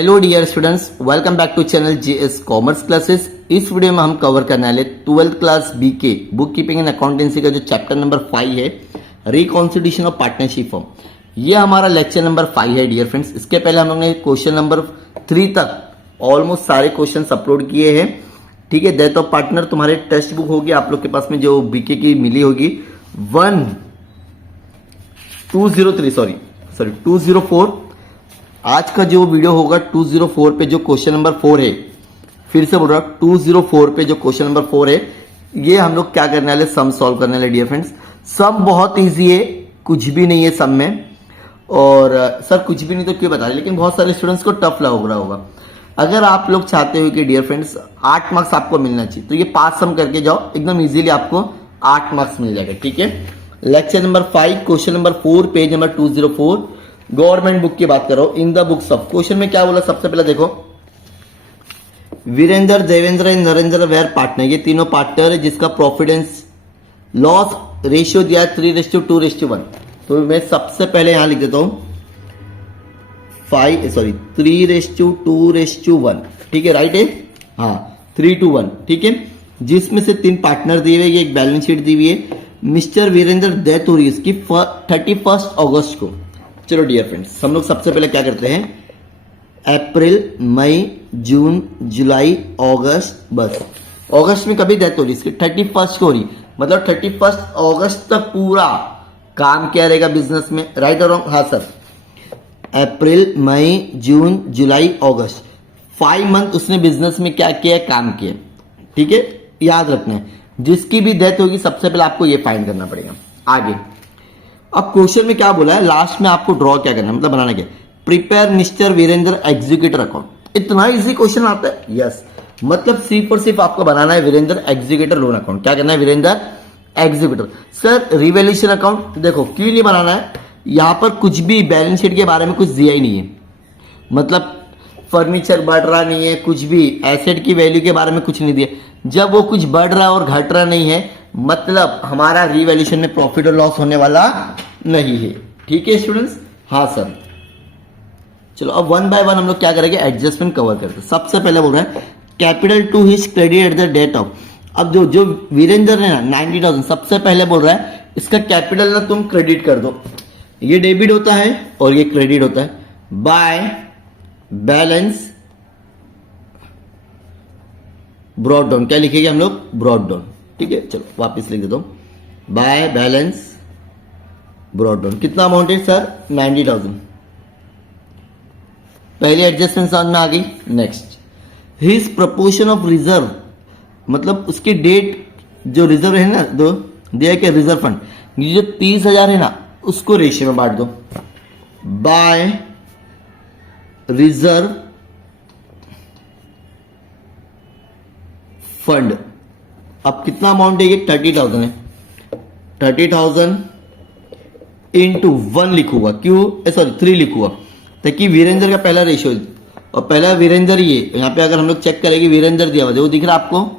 Hello dear students, welcome back to channel GS commerce classes. इस video में हम cover करने वाले 12th class BK bookkeeping and accountancy का जो चैप्टर नंबर 5 है, रिकॉन्स्टिट्यूशन ऑफ पार्टनरशिप फॉर्म। ये हमारा लेक्चर नंबर 5 है डियर फ्रेंड्स। इसके पहले हम लोग ने क्वेश्चन नंबर 3 तक ऑलमोस्ट सारे क्वेश्चन अपलोड किए हैं। ठीक है, डेथ ऑफ पार्टनर तुम्हारे टेक्स्ट बुक होगी आप लोग के पास में जो बीके की मिली होगी 204। आज का जो वीडियो होगा 204 पे जो क्वेश्चन नंबर 4 है, फिर से बोल रहा हूं 204 पे जो क्वेश्चन नंबर 4 है, ये हम लोग क्या करने वाले, सम सॉल्व करने वाले डियर फ्रेंड्स। सम बहुत इजी है, कुछ भी नहीं है सम में। और सर कुछ भी नहीं तो क्यों बता रहे, लेकिन बहुत सारे स्टूडेंट्स को टफ लग रहा होगा। अगर आप लोग चाहते हो कि डियर फ्रेंड्स 8 मार्क्स आपको मिलना चाहिए तो ये 5 सम करके जाओ, एकदम इजीली आपको 8 मार्क्स मिल जाएगा। ठीक है, lecture number 5 question number 4 page number 204 government book की बात करो। In the books of, question में क्या बोला, सबसे पहले देखो Virendra, Devendra and Narendra were partner. ये तीनों पार्टनर है जिसका प्रॉफिट एंड लॉस रेशियो दिया है 3:2:1। तो मैं सबसे पहले यहां लिख देता हूं 3:2:1। ठीक है, राइट है, हाँ 3:1। ठीक है, जिसमें से 3 पार्टनर दिए हुए, ये एक बैलेंस शीट दी हुई है। मिस्टर वीरेंद्र डेथ हो रही है इसकी 31 अगस्त को। चलो डियर फ्रेंड्स, हम लोग सबसे पहले क्या करते हैं, अप्रैल, मई, जून, जुलाई, अगस्त, बस अगस्त में कभी डेथ हो रही इसकी 31 को हो रही, मतलब 31 अगस्त तक पूरा काम क्या रहेगा बिजनेस में, राइट और रॉन्ग? हाँ सर, अप्रैल, मई, जून, जुलाई, अगस्त 5 मंथ उसने बिजनेस में क्या किया, काम किया। ठीक है, याद रखना है। जिसकी भी डेथ होगी सबसे पहले आपको ये फाइंड करना पड़ेगा। आगे अब क्वेश्चन में क्या बोला है, लास्ट में आपको ड्रॉ क्या करना है, मतलब बनाना क्या, prepare mister Virendra executor account. इतना इजी क्वेश्चन आता है, यस। मतलब सिर्फ और सिर्फ आपको बनाना है वीरेंद्र एग्जीक्यूटर लोन अकाउंट। क्या करना है, Virendra executor. Sir revaluation account देखो क्यों नहीं बनाना है, यहां पर कुछ भी बैलेंस शीट के बारे में कुछ दिया ही नहीं है, मतलब फर्नीचर बढ़ रहा नहीं है, कुछ भी एसेट की वैल्यू के बारे में कुछ नहीं दिया। जब वो कुछ बढ़ रहा और घट रहा नहीं है, मतलब हमारा रिवैल्यूएशन में प्रॉफिट और लॉस होने वाला नहीं है। ठीक है स्टूडेंट्स, हाँ सर। चलो अब 1 बाय 1 हम लोग क्या करेंगे, एडजस्टमेंट कवर करते हैं। सबसे पहले बोल रहे हैं capital to his credit at the date of. अब जो वीरेंद्र है ना 90,000, सबसे पहले बोल रहा है इसका कैपिटल ना तुम क्रेडिट कर दो। ये डेबिट होता है और ये क्रेडिट होता है। बाय बैलेंस ब्रॉड डाउन, क्या लिखेंगे हम लोग, ब्रॉड डाउन। ठीक है, चलो वापस लिख देता हूं, बाय बैलेंस ब्रॉड डाउन। कितना अमाउंट है सर, 90,000। पहली एडजस्टमेंट समझ में आ गई। Next, his proportion of reserve, मतलब उसकी डेट जो रिजर्व है ना, दो दिया क्या, रिजर्व फंड, ये जो 30,000 है ना उसको रेशियो में बांट दो। By reserve fund. अब कितना अमाउंट है, ये 30,000 है। 30,000 इंटू 1 लिखूंगा, क्यों, सॉरी 3 लिखूंगा, ताकि वीरेंद्र का पहला रेशियो, और पहला वीरेंद्र ये यहां पे अगर हम लोग चेक करेंगे वीरेंद्र दिया हुआ, वो दिख रहा आपको,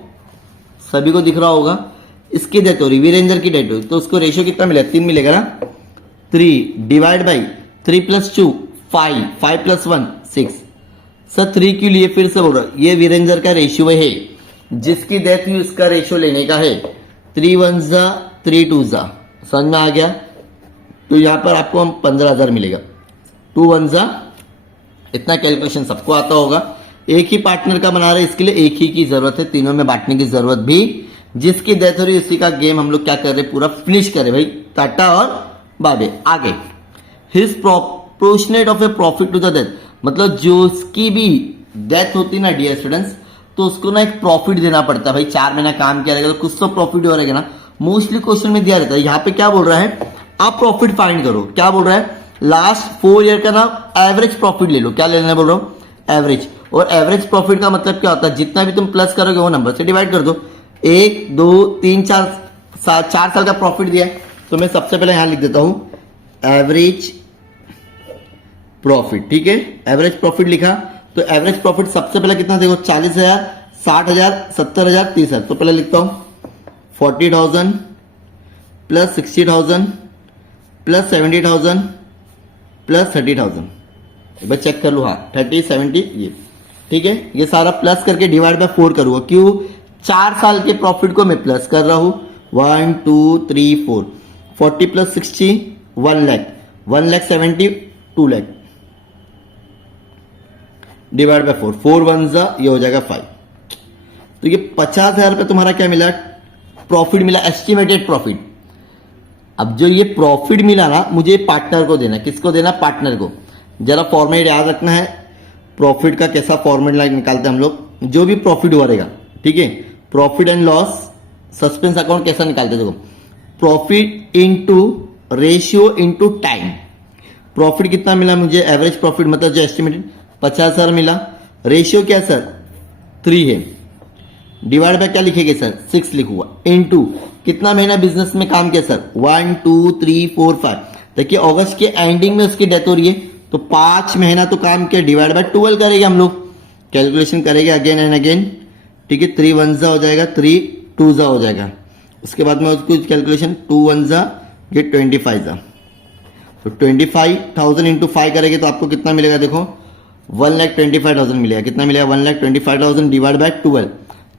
सभी को दिख रहा होगा। इसकी डेथ हो रही, वीरेंद्र की डेथ हो रही, तो उसको रेशियो कितना मिलेगा, 3 मिलेगा ना। 3 डिवाइड बाई 3 + 2 5, 5 + 1 6। सर 3 के लिए फिर से बोल रहा, ये वीरेंद्र का रेशियो है, जिसकी डेथ हुई उसका रेशियो लेने का है। 3 1 जा 3 2 जा, समझ में आ गया। तो यहां पर आपको 15,000 मिलेगा। 2 1 जा, इतना कैलकुलेशन सबको आता होगा। एक ही पार्टनर का बना रहे, इसके लिए एक ही की जरूरत है, तीनों में बांटने की जरूरत भी। जिसकी डेथ हो रही उसी का गेम हम लोग क्या कर रहे, पूरा फिनिश करें भाई, टाटा और बाबे। आगे, his proportionate of a profit to the death, मतलब जो उसकी भी डेथ होती ना डियर स्टूडेंट्स, तो उसको ना एक प्रॉफिट देना पड़ता है भाई। 4 महीना काम किया रहेगा तो कुछ तो प्रॉफिट हो रहेगा ना, मोस्टली क्वेश्चन में दिया रहता है। यहाँ पे क्या बोल रहा है, आप प्रॉफिट फाइंड करो। क्या बोल रहा है, लास्ट 4 ईयर का ना एवरेज प्रॉफिट ले लो। क्या लेना बोल रहा हूँ, एवरेज। और एवरेज प्रॉफिट का मतलब क्या होता है, जितना भी तुम प्लस करोगे वो नंबर से डिवाइड कर दो। 1 2 3 4 साल का प्रॉफिट दिया है, तो मैं सबसे पहले यहां लिख देता हूं एवरेज प्रॉफिट। ठीक है, एवरेज प्रॉफिट लिखा, तो एवरेज प्रॉफिट सबसे पहले कितना देखो, 40,000, 60,000, 70,000, 30,000। तो पहले लिखता हूं 40,000 प्लस 60,000 प्लस 70,000 प्लस 30,000। एक बार चेक कर लो, हाँ 30 70 ये, ठीक है। ये सारा प्लस करके डिवाइड बाय 4 करूंगा, क्यों? 4 साल के प्रॉफिट को मैं प्लस कर रहा हूं। 1 2 3 4 40 plus 60 1 lakh, 1 lakh 70 2 lakh divide by 4, 4 1 जा ये हो जाएगा 5। तो ये 50,000 रुपये तुम्हारा क्या मिला? प्रॉफिट मिला, एस्टिमेटेड प्रॉफिट। अब जो ये प्रॉफिट मिला ना, मुझे पार्टनर को देना। किसको देना? पार्टनर को। जरा फॉर्मेट याद रखना है प्रॉफिट का, कैसा फॉर्मेट निकालते हैं हम लोग। जो भी प्रॉफिट हुआ रहेगा, ठीक है, profit and loss suspense account कैसा निकालते हैं? देखो, profit into ratio into time. Profit कितना मिला मुझे? एवरेज प्रॉफिट मतलब जो एस्टिमेटेड 50,000 मिला। रेशियो क्या सर? 3 है। डिवाइड बाय क्या लिखेंगे सर? 6 लिखूंगा। इनटू कितना महीना बिजनेस में काम किया सर? 1 2 3 4 5। देखिए अगस्त के एंडिंग में उसकी डेथ हो रही है, तो 5 महीना तो काम किया, डिवाइड बाय 12 करेंगे हम लोग, कैलकुलेशन करेंगे अगेन एंड अगेन, ठीक है। 3 1 जा हो जाएगा, 3 2 जा हो जाएगा। उसके बाद में उसको कैलकुलेशन 2 1 जा ये 25 जा, तो 25,000 इंटू 5 करेंगे तो आपको कितना मिलेगा? देखो 1,25,000 मिलेगा। कितना मिलेगा? 1,25,000 डिवाइड बाय 12।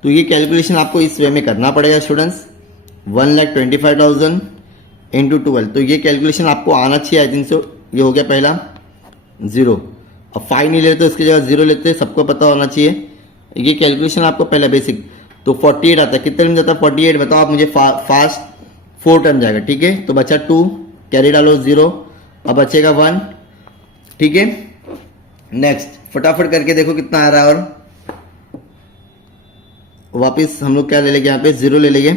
तो ये कैलकुलेशन आपको इस वे में करना पड़ेगा स्टूडेंट्स, 1,25,000 इंटू 12। तो ये कैलकुलेशन आपको आना चाहिए आई थिंक सो। ये हो गया पहला 0। अब 5 नहीं लेते, उसकी जगह 0 लेते, सबको पता होना चाहिए। ये कैलकुलेशन आपको पहला बेसिक, तो 48 आता है। कितने में जाता है 48? बताओ आप मुझे फास्ट। 4 टर्म जाएगा, ठीक है। तो बचा 2, कैरी डालो 0, अब बचेगा 1, ठीक है। नेक्स्ट फटाफट करके देखो कितना आ रहा है, और वापस हम लोग क्या ले लेंगे? यहाँ पे 0 ले लेंगे,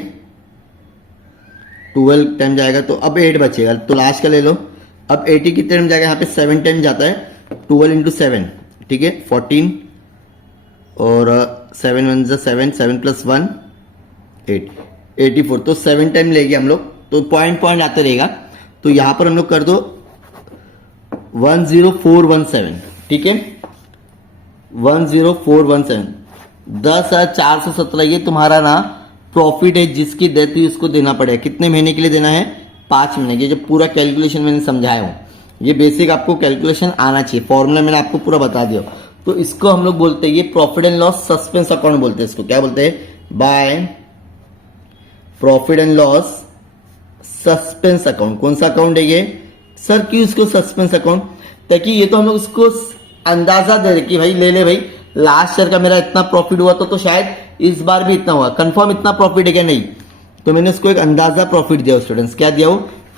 12 टाइम जाएगा, तो अब 8 बचेगा। तो लास्ट का ले लो। अब 80 कितने टाइम जाएगा? यहाँ पे 7 टाइम जाता है, 12 इंटू 7, ठीक है, 14, और 7 1 जा 7, 7 प्लस 1 8, 84। तो 7 टाइम लेंगे हम लोग, तो पॉइंट पॉइंट आते रहेगा। तो यहां पर हम लोग कर दो 10417, ठीक है, 10417। 10,417 ये तुम्हारा ना प्रॉफिट है, जिसकी डेथ हुई उसको देना पड़ेगा। कितने महीने के लिए देना है? 5 महीने के। जो पूरा कैलकुलेशन मैंने समझाया हूं, ये बेसिक आपको कैलकुलेशन आना चाहिए। फॉर्मूला मैंने आपको पूरा बता दिया। तो इसको हम लोग बोलते हैं, ये profit and loss suspense account बोलते हैं। इसको क्या बोलते हैं? By profit and loss suspense account. कौन सा अकाउंट है ये सर? क्यों इसको सस्पेंस अकाउंट? ताकि ये तो हम लोग इसको अंदाजा दे रहे कि भाई ले ले भाई, लास्ट ईयर का मेरा इतना प्रॉफिट हुआ तो शायद इस बार भी इतना हुआ, कंफर्म इतना प्रॉफिट है क्या? नहीं। तो मैंने इसको एक अंदाजा प्रॉफिट दिया स्टूडेंट्स। क्या दिया?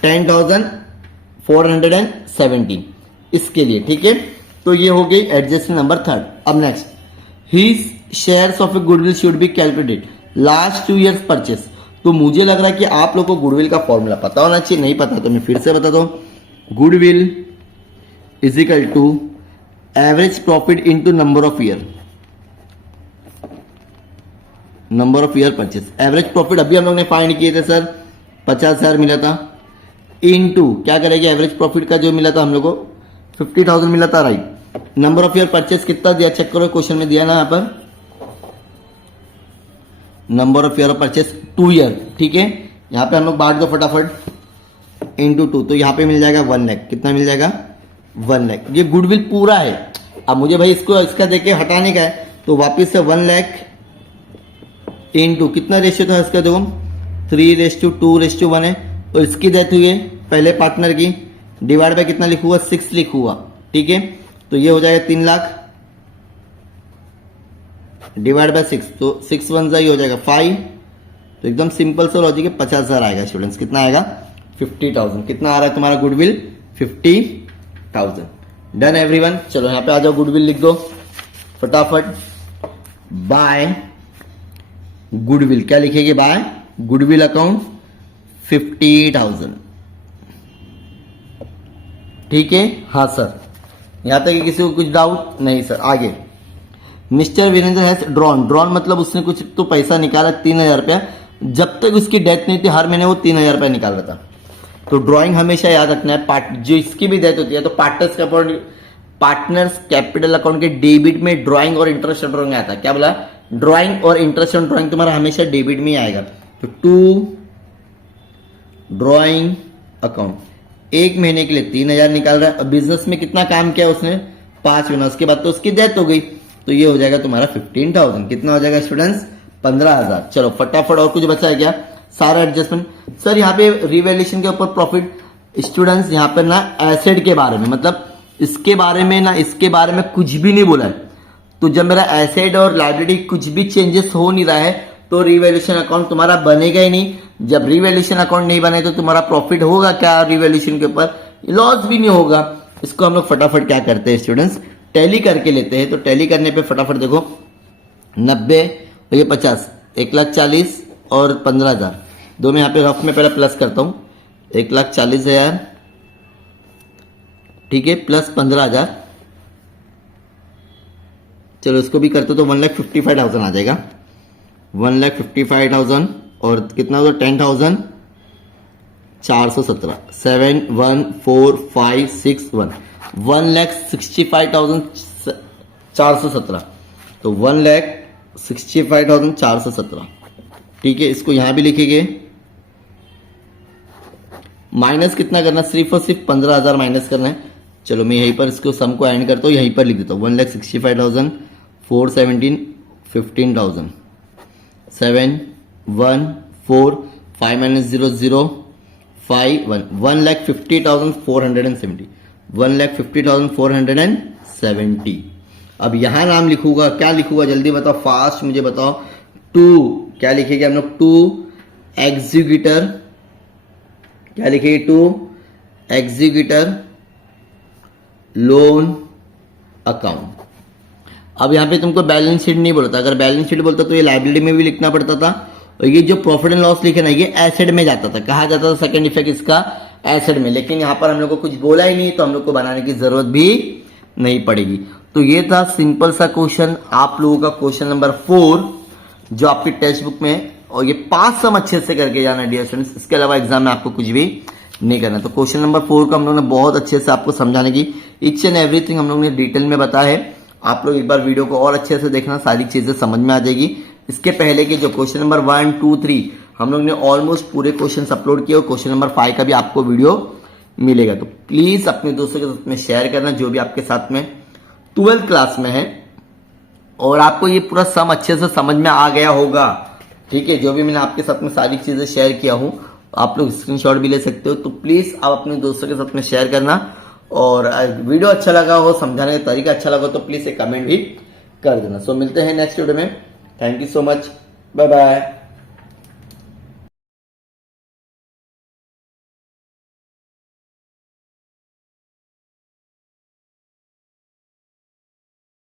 10,470 इसके लिए, ठीक है। तो ये हो गई एडजस्टमेंट नंबर 3। अब next, his shares of A goodwill should be calculated last 2 years purchase. तो मुझे लग रहा है कि आप लोग को गुडविल का फॉर्मूला पता होना चाहिए। नहीं पता तो मैं फिर से बता दूं, goodwill is equal to average profit into number of year, number of year purchase. Average profit अभी हम लोग ने फाइंड किए थे सर, 50,000 मिला था, इनटू क्या करेंगे? एवरेज प्रॉफिट का जो मिला था हम लोग को 50,000 मिला था, right. Number of year purchase कितना दिया? चेक करो, क्वेश्चन में दिया ना यहाँ पर, number of year purchase 2 year, ठीक है। यहाँ पे हम लोग बांट दो फटाफट, इंटू 2, तो यहाँ पे मिल जाएगा 1 लाख। कितना मिल जाएगा? 1 लाख। ये गुडविल पूरा है। अब मुझे भाई इसको इसका देके हटाने का है, तो वापिस से 1 लाख इंटू कितना रेशियो था इसका? देखो 3:2:1 है, और इसकी डेथ हुई है पहले पार्टनर की, डिवाइड बाय कितना लिखूंगा? 6 लिखूंगा, ठीक है। तो ये हो जाएगा 3 लाख डिवाइड बाय 6, तो 6 1 जा हो जाएगा 5। तो एकदम सिंपल सा लॉजिक है, 50,000 आएगा स्टूडेंट्स। कितना आएगा? 50,000। कितना आ रहा है तुम्हारा गुडविल? 50,000। Done everyone. चलो यहाँ पे आ जाओ, गुडविल लिख दो फटाफट। बाय गुडविल क्या लिखेंगे? बाय गुडविल अकाउंट 50,000, ठीक है। हाँ सर, यहां तक किसी को कुछ डाउट नहीं सर? आगे, मिस्टर वीरेंद्र हैज ड्रॉन मतलब उसने कुछ तो पैसा निकाला 3,000 रुपया। जब तक उसकी डेथ नहीं थी हर महीने वो 3,000 रुपया निकाल रहा था। तो ड्रॉइंग हमेशा याद रखना है। जो इसकी भी डेथ होती है तो पार्टनर्स कैपिटल अकाउंट के डेबिट में ड्रॉइंग और इंटरेस्ट ड्रॉइंग आता है। क्या बोला? ड्रॉइंग और इंटरेस्ट ऑन ड्रॉइंग तुम्हारा हमेशा डेबिट में ही आएगा। तो 2 ड्रॉइंग अकाउंट 1 महीने के लिए 3,000 निकाल रहा है। अब बिजनेस में कितना काम किया उसने? 5 महीना, उसके बाद तो उसकी डेथ हो गई, तो ये हो जाएगा तुम्हारा 15,000। कितना हो जाएगा स्टूडेंट्स? 15,000। चलो फटाफट, और कुछ बचा है क्या? सारा एडजस्टमेंट। सर यहाँ पे रिवैल्यूएशन के ऊपर प्रॉफिट, स्टूडेंट्स यहाँ पर ना एसेट के बारे में, मतलब इसके बारे में ना इसके बारे में कुछ भी नहीं बोला है। तो जब मेरा एसेट और लायबिलिटी कुछ भी चेंजेस हो नहीं रहा है तो रिवैल्यूएशन अकाउंट तुम्हारा बनेगा ही नहीं। जब रिवैल्यूएशन अकाउंट नहीं बने तो तुम्हारा प्रॉफिट होगा क्या रिवैल्यूएशन के ऊपर? लॉस भी नहीं होगा। इसको हम लोग फटाफट क्या करते हैं स्टूडेंट्स, टैली करके लेते हैं। तो टैली करने पे फटाफट देखो 90 और ये 50, 1,40,000 और 15,000, दो में यहाँ पे रफ में पहले प्लस करता हूँ। 1,40,000 ठीक है, प्लस 15,000, चलो इसको भी करते तो 1,55,000 आ जाएगा। 1,55,000 और कितना होगा? 10,417, 7,1,4,5,6,1, 1,65,417। तो 1,65,417 ठीक है। इसको यहां भी लिखेंगे। माइनस कितना करना? सिर्फ और सिर्फ 15,000 माइनस करना है। चलो मैं यहीं पर इसको सम को एंड करता हूँ, यहीं पर लिख देता हूँ। 1,65,000, 417, 15,000, 7, 1, 4, 5 minus 0, 0, 5, 1, 1,50,470, 1,50,470। अब यहां नाम लिखूंगा, क्या लिखूंगा जल्दी बताओ, फास्ट मुझे बताओ। 2 क्या लिखेंगे हम लोग? 2 एग्जीक्यूटर, क्या लिखेंगे? 2 एग्जीक्यूटर लोन अकाउंट। अब यहाँ पे तुमको बैलेंस शीट नहीं बोलता। अगर बैलेंस शीट बोलता तो ये लायबिलिटी में भी लिखना पड़ता था, और ये जो प्रॉफिट एंड लॉस लिखे ना ये एसेट में जाता था। कहा जाता था सेकंड इफेक्ट इसका एसेट में, लेकिन यहाँ पर हम लोग को कुछ बोला ही नहीं तो हम लोग को बनाने की जरूरत भी नहीं पड़ेगी। तो ये था सिंपल सा क्वेश्चन आप लोगों का, क्वेश्चन नंबर 4 जो आपकी टेक्स्ट बुक में, और ये 5 सम अच्छे से करके जाना डियर स्टूडेंट्स। इसके अलावा एग्जाम में आपको कुछ भी नहीं करना। तो क्वेश्चन नंबर 4 को हम लोग ने बहुत अच्छे से आपको समझाने की ईच एंड एवरीथिंग हम लोग ने डिटेल में बताया है। आप लोग एक बार वीडियो को और अच्छे से देखना, सारी चीजें समझ में आ जाएगी। इसके पहले के जो क्वेश्चन नंबर 1, 2, 3 हम लोग ने ऑलमोस्ट पूरे क्वेश्चन अपलोड किए, और क्वेश्चन नंबर 5 का भी आपको वीडियो मिलेगा। तो प्लीज अपने दोस्तों के साथ में शेयर करना जो भी आपके साथ में 12th क्लास में है, और आपको ये पूरा सम अच्छे से समझ में आ गया होगा। ठीक है, जो भी मैंने आपके साथ में सारी चीजें शेयर किया हूं आप लोग स्क्रीनशॉट भी ले सकते हो। तो प्लीज आप अपने दोस्तों के साथ में शेयर करना, और वीडियो अच्छा लगा हो, समझाने का तरीका अच्छा लगा तो प्लीज एक कमेंट भी कर देना। सो मिलते हैं नेक्स्ट वीडियो में। Thank you so much, bye bye.